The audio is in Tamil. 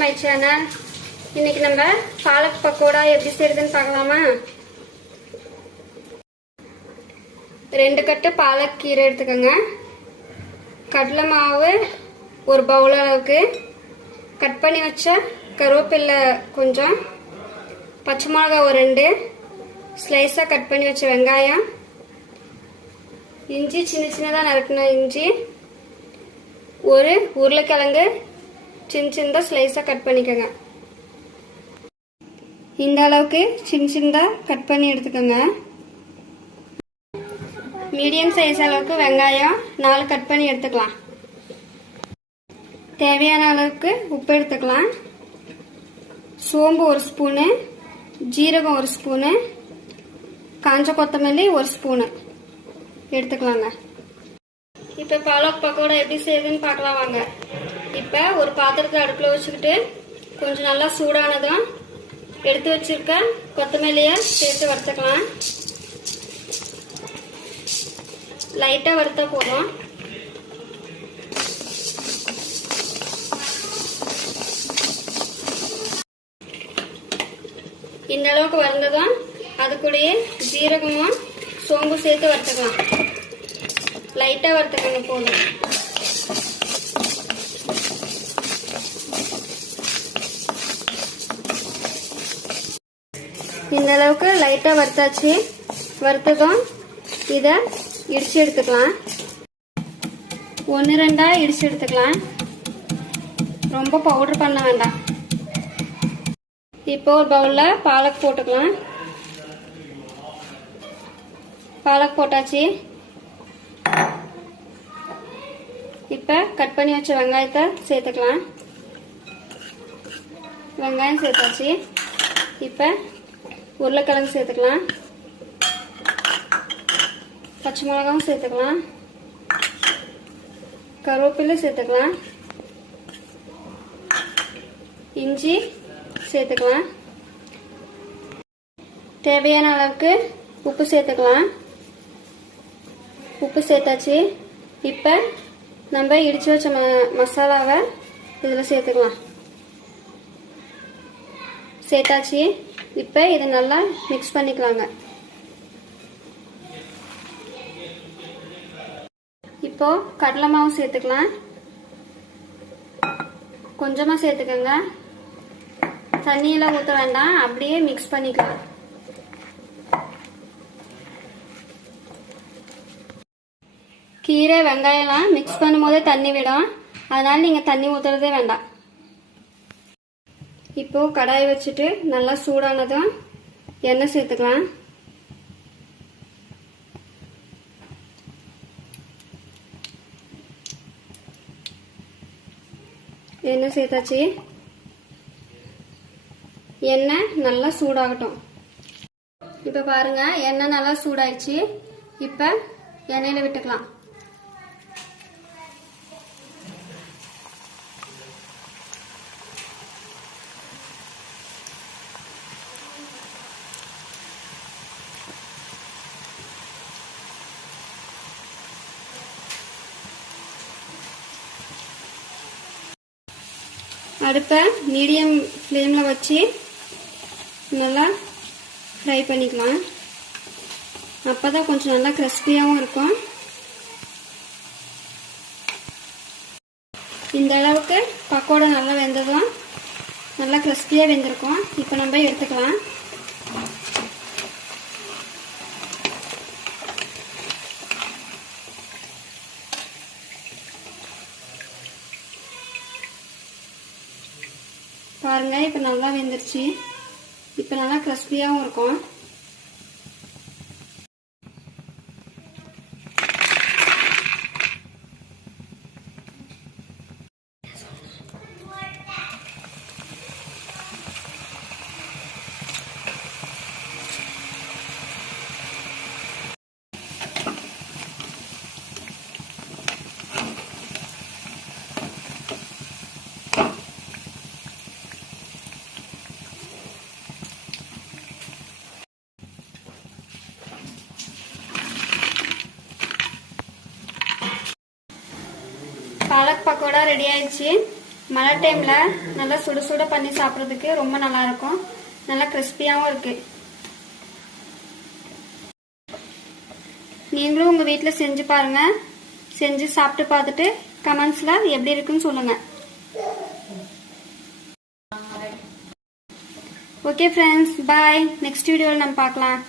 my channel. இன்னைக்கு நம்ம பாலக் பக்கோடா எப்படி செய்யறதுன்னு பார்க்கலாமா? 2 கட்டு பாலக் கீரை எடுத்துக்கங்க. கடலை மாவு ஒரு பவுல் அளவுக்கு, கட் பண்ணி வச்ச கருவேப்பிலை கொஞ்சம், பச்சை மிளகாய் ஒரு 2, ஸ்லைஸா கட் பண்ணி வச்ச வெங்காயம், இஞ்சி சின்னதா நறுக்கின இஞ்சி, ஒரு உருளைக்கிழங்கு சின்னதா ஸ்லைஸா கட் பண்ணிக்கோங்க. இந்த அளவுக்கு சின்னதா கட் பண்ணி எடுத்துக்கோங்க. மீடியம் சைஸ் அளவுக்கு வெங்காயம் 4 கட் பண்ணி எடுத்துக்கலாம். தேவையான அளவுக்கு உப்பு எடுத்துக்கலாம். சோம்பு 1 ஸ்பூனு, ஜீரகம் 1 ஸ்பூனு, காஞ்ச கொத்தமல்லி 1 ஸ்பூனு எடுத்துக்கலாங்க. இப்போ பாலக் பக்கோடா எப்படி செய்யுதுன்னு பார்க்கலாம் வாங்க. இப்போ ஒரு பாத்திரத்தை அடுப்பில் வச்சுக்கிட்டு கொஞ்சம் நல்லா சூடானதும் எடுத்து வச்சிருக்க கொத்தமல்லியை சேர்த்து வறுத்துக்கலாம். லைட்டாக வறுத்தா போதும். இந்த அளவுக்கு வறுந்ததும் அது கூடயே ஜீரகமும் சோம்பு சேர்த்து வறுத்துக்கலாம். லைட்டாக வறுத்துக்கணும் போதும். இந்த அளவுக்கு லைட்டாக வறுத்தாச்சு. வறுத்ததும் இதை இடிச்சு எடுத்துக்கலாம். 1-2 இடிச்சு எடுத்துக்கலாம். ரொம்ப பவுடர் பண்ண வேண்டாம். இப்போ ஒரு பவுலில் பாலக் போட்டுக்கலாம். பாலக் போட்டாச்சு. இப்போ கட் பண்ணி வச்ச வெங்காயத்தை சேர்த்துக்கலாம். வெங்காயம் சேர்த்தாச்சு. இப்போ உருளைக்கிழங்கு சேர்த்துக்கலாம். பச்சை மிளகாவும் சேர்த்துக்கலாம். கருவேப்பிலை சேர்த்துக்கலாம். இஞ்சி சேர்த்துக்கலாம். தேவையான அளவுக்கு உப்பு சேர்த்துக்கலாம். உப்பு சேர்த்தாச்சு. இப்போ நம்ம இடிச்சு வச்ச மசாலாவை இதில் சேர்த்துக்கலாம். சேர்த்தாச்சு. இப்போ இதை நல்லா மிக்ஸ் பண்ணிக்கலாங்க. இப்போ கடலை மாவு சேர்த்துக்கலாம். கொஞ்சமாக சேர்த்துக்கோங்க. தண்ணியெல்லாம் ஊற்ற வேண்டாம், அப்படியே மிக்ஸ் பண்ணிக்கலாம். கீரை வெங்காயம்லாம் மிக்ஸ் பண்ணும்போதே தண்ணி விடும், அதனால நீங்கள் தண்ணி ஊற்றுறதே வேண்டாம். இப்போ கடாய் வச்சுட்டு நல்லா சூடானதும் எண்ணெய் சேர்த்துக்கலாம். எண்ணெய் சேர்த்தாச்சு. எண்ணெய் நல்லா சூடாகட்டும். இப்போ பாருங்க, எண்ணெய் நல்லா சூடாயிடுச்சு. இப்போ எண்ணெயில விட்டுக்கலாம். அடுப்பை மீடியம் ஃப்ளேமில் வச்சு நல்லா ஃப்ரை பண்ணிக்கலாம். அப்போ தான் கொஞ்சம் நல்லா கிறிஸ்பியாகவும் இருக்கும். இந்த அளவுக்கு பக்கோடா நல்லா வெந்ததும் நல்லா கிறிஸ்பியாக வெந்திருக்கும். இப்போ நம்ம எடுத்துக்கலாம். பாருங்க, இப்போ நல்லா வெந்துருச்சு. இப்போ நல்லா கிறிஸ்பியாகவும் இருக்கும். பாலக் பக்கோடா ரெடி ஆயிடுச்சு. மழை டைம்ல நல்லா சுட சுட பண்ணி சாப்பிட்றதுக்கு ரொம்ப நல்லா இருக்கும். நல்லா கிறிஸ்பியாவும் இருக்கு. நீங்களும் உங்க வீட்டில் செஞ்சு பாருங்க. செஞ்சு சாப்பிட்டு பார்த்துட்டு கமெண்ட்ஸ்ல எப்படி இருக்குன்னு சொல்லுங்க. ஓகே ஃப்ரெண்ட்ஸ், பாய். நெக்ஸ்ட் வீடியோவில் நம்ம பார்க்கலாம்.